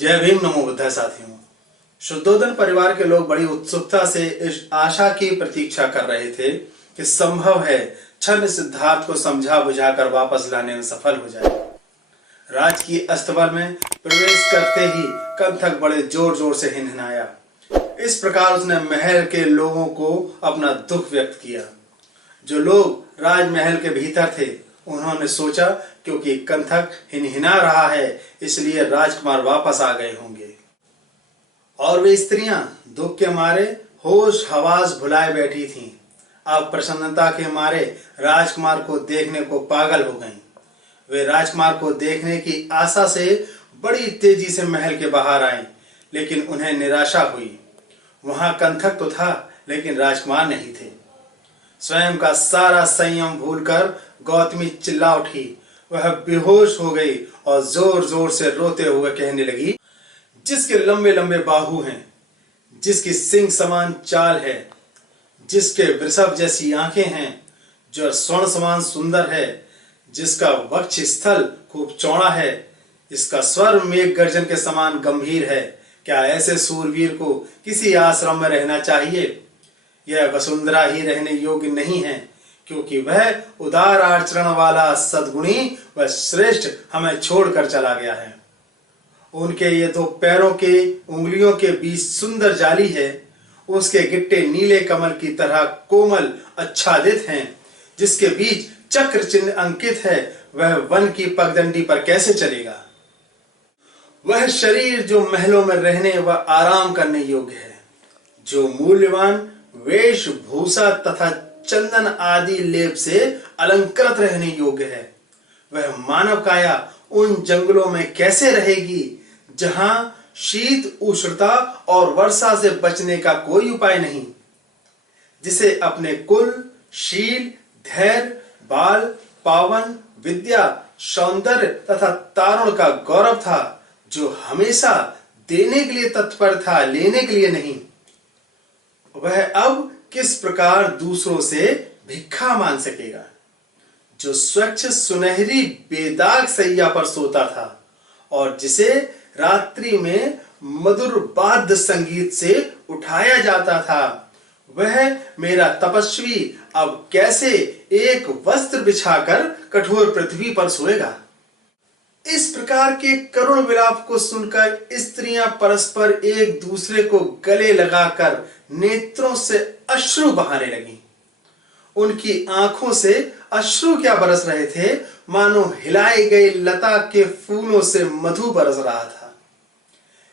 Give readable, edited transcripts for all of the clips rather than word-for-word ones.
जय भीम, नमो बुद्धाय साथियों। शुद्धोदन परिवार के लोग बड़ी उत्सुकता से इस आशा की प्रतीक्षा कर रहे थे कि संभव है छद्म सिद्धार्थ को समझा बुझाकर वापस लाने में सफल हो जाए। राज की अस्तबल में प्रवेश करते ही कंथक बड़े जोर जोर से हिनहिनाया। इस प्रकार उसने महल के लोगों को अपना दुख व्यक्त किया। जो लोग राजमहल के भीतर थे उन्होंने सोचा क्योंकि कंथक हिनहिना रहा है इसलिए राजकुमार वापस आ गए होंगे। और वे स्त्रियां दुख के मारे होश हवास भुलाए बैठी थीं। अब प्रसन्नता के मारे राजकुमार को देखने को पागल हो गईं। वे राजकुमार को देखने की आशा से बड़ी तेजी से महल के बाहर आईं, लेकिन उन्हें निराशा हुई। वहां कंथक तो था लेकिन राजकुमार नहीं थे। स्वयं का सारा संयम भूलकर गौतमी चिल्ला उठी। वह बेहोश हो गई और जोर जोर से रोते हुए कहने लगी, जिसके लंबे लंबे बाहु हैं, जिसकी सिंह समान चाल है, जिसके वृषभ जैसी आंखें हैं, जो स्वर्ण समान सुंदर है, जिसका वक्ष स्थल खूब चौड़ा है, जिसका स्वर मेघ गर्जन के समान गंभीर है, क्या ऐसे सूरवीर को किसी आश्रम में रहना चाहिए? यह वसुंधरा ही रहने योग्य नहीं है, क्योंकि वह उदार आचरण वाला सद्गुणी व श्रेष्ठ हमें छोड़कर चला गया है। उनके ये दो पैरों के उंगलियों के बीच सुंदर जाली है, उसके गिट्टे नीले कमल की तरह कोमल आच्छादित हैं, जिसके बीच चक्र चिन्ह अंकित है, वह वन की पगडंडी पर कैसे चलेगा? वह शरीर जो महलों में रहने व आराम करने योग्य है, जो मूल्यवान वेशभूषा तथा चंदन आदि लेप से अलंकृत रहने योग्य है, वह मानव काया उन जंगलों में कैसे रहेगी जहां शीत उष्णता और वर्षा से बचने का कोई उपाय नहीं, जिसे अपने कुल, शील, धैर्य, बाल, पावन, विद्या, सौंदर्य तथा तारुण का गौरव था, जो हमेशा देने के लिए तत्पर था, लेने के लिए नहीं। वह अब किस प्रकार दूसरों से भिक्षा मांग सकेगा? जो स्वच्छ सुनहरी बेदाग सैया पर सोता था और जिसे रात्रि में मधुर वाद्य संगीत से उठाया जाता था, वह मेरा तपस्वी अब कैसे एक वस्त्र बिछाकर कठोर पृथ्वी पर सोएगा? इस प्रकार के करुण विलाप को सुनकर स्त्रियां परस्पर एक दूसरे को गले लगाकर नेत्रों से अश्रु बहाने लगीं। उनकी आंखों से अश्रु क्या बरस रहे थे, मानो हिलाए गए लता के फूलों से मधु बरस रहा था।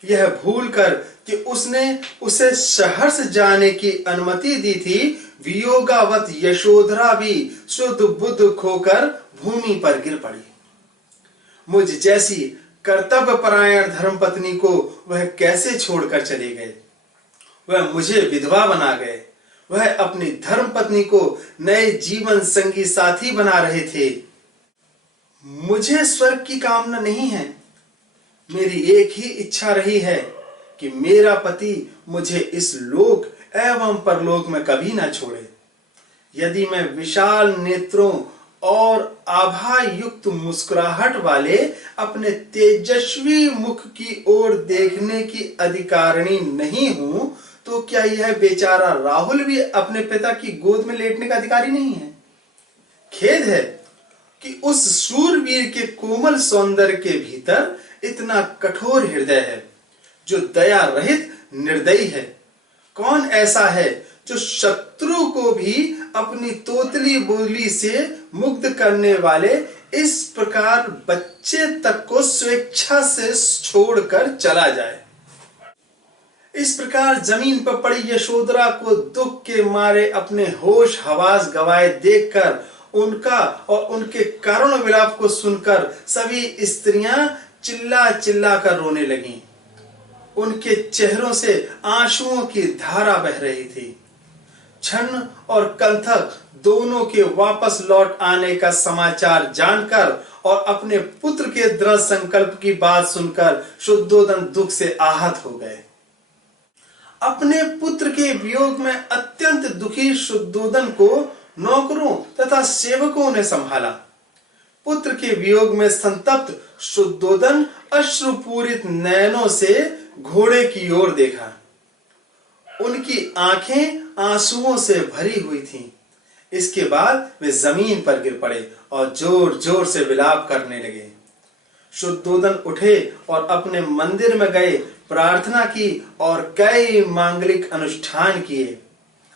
यह भूलकर कि उसने उसे सहर्ष जाने की अनुमति दी थी, वियोगावत यशोधरा भी शुद्ध बुद्ध खोकर भूमि पर गिर पड़ी। मुझ जैसी कर्तव्य परायण धर्मपत्नी को वह कैसे छोड़कर चले गए? वह मुझे विधवा बना गए। वह अपनी धर्मपत्नी को नए जीवन संगी साथी बना रहे थे। मुझे स्वर्ग की कामना नहीं है। मेरी एक ही इच्छा रही है कि मेरा पति मुझे इस लोक एवं परलोक में कभी ना छोड़े। यदि मैं विशाल नेत्रों और आभा युक्त मुस्कुराहट वाले अपने तेजस्वी मुख की ओर देखने की अधिकारिणी नहीं हूं, तो क्या यह बेचारा राहुल भी अपने पिता की गोद में लेटने का अधिकारी नहीं है? खेद है कि उस शूरवीर के कोमल सौंदर्य के भीतर इतना कठोर हृदय है, जो दया रहित निर्दयी है। कौन ऐसा है जो शत्रु को भी अपनी तोतली बोली से मुग्ध करने वाले इस प्रकार बच्चे तक को स्वेच्छा से छोड़कर चला जाए? इस प्रकार जमीन पर पड़ी यशोधरा को दुख के मारे अपने होश हवास गवाए देखकर, उनका और उनके करुण विलाप को सुनकर सभी स्त्रियां चिल्ला चिल्ला कर रोने लगीं। उनके चेहरों से आंसुओं की धारा बह रही थी। छन्न और कंथक दोनों के वापस लौट आने का समाचार जानकर और अपने पुत्र के दृढ़ संकल्प की बात सुनकर शुद्धोदन दुख से आहत हो गए। अपने पुत्र के वियोग में अत्यंत दुखी शुद्धोदन को नौकरों तथा सेवकों ने संभाला। पुत्र के वियोग में संतप्त शुद्धोदन अश्रुपूरित नयनों से घोड़े की ओर देखा। उनकी आंखें आंसुओं से भरी हुई थीं। इसके बाद वे जमीन पर गिर पड़े और जोर जोर से विलाप करने लगे। शुद्धोदन उठे और अपने मंदिर में गए, प्रार्थना की और कई मांगलिक अनुष्ठान किए।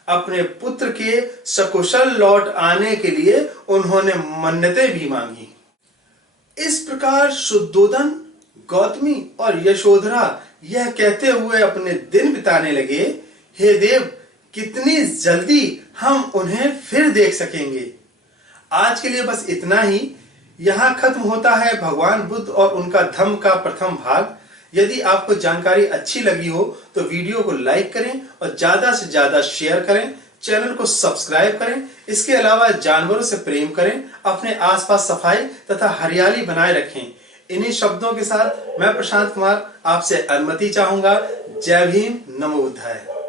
अपने पुत्र के सकुशल लौट आने के लिए उन्होंने मन्नतें भी मांगी। इस प्रकार शुद्धोदन, गौतमी और यशोधरा यह कहते हुए अपने दिन बिताने लगे, हे देव, कितनी जल्दी हम उन्हें फिर देख सकेंगे। आज के लिए बस इतना ही। यहाँ खत्म होता है भगवान बुद्ध और उनका धम्म का प्रथम भाग। यदि आपको जानकारी अच्छी लगी हो तो वीडियो को लाइक करें और ज्यादा से ज्यादा शेयर करें, चैनल को सब्सक्राइब करें। इसके अलावा जानवरों से प्रेम करें, अपने आसपास सफाई तथा हरियाली बनाए रखें। इन्हीं शब्दों के साथ मैं प्रशांत कुमार आपसे अनुमति चाहूंगा। जय भीम, नमो बुद्धाय।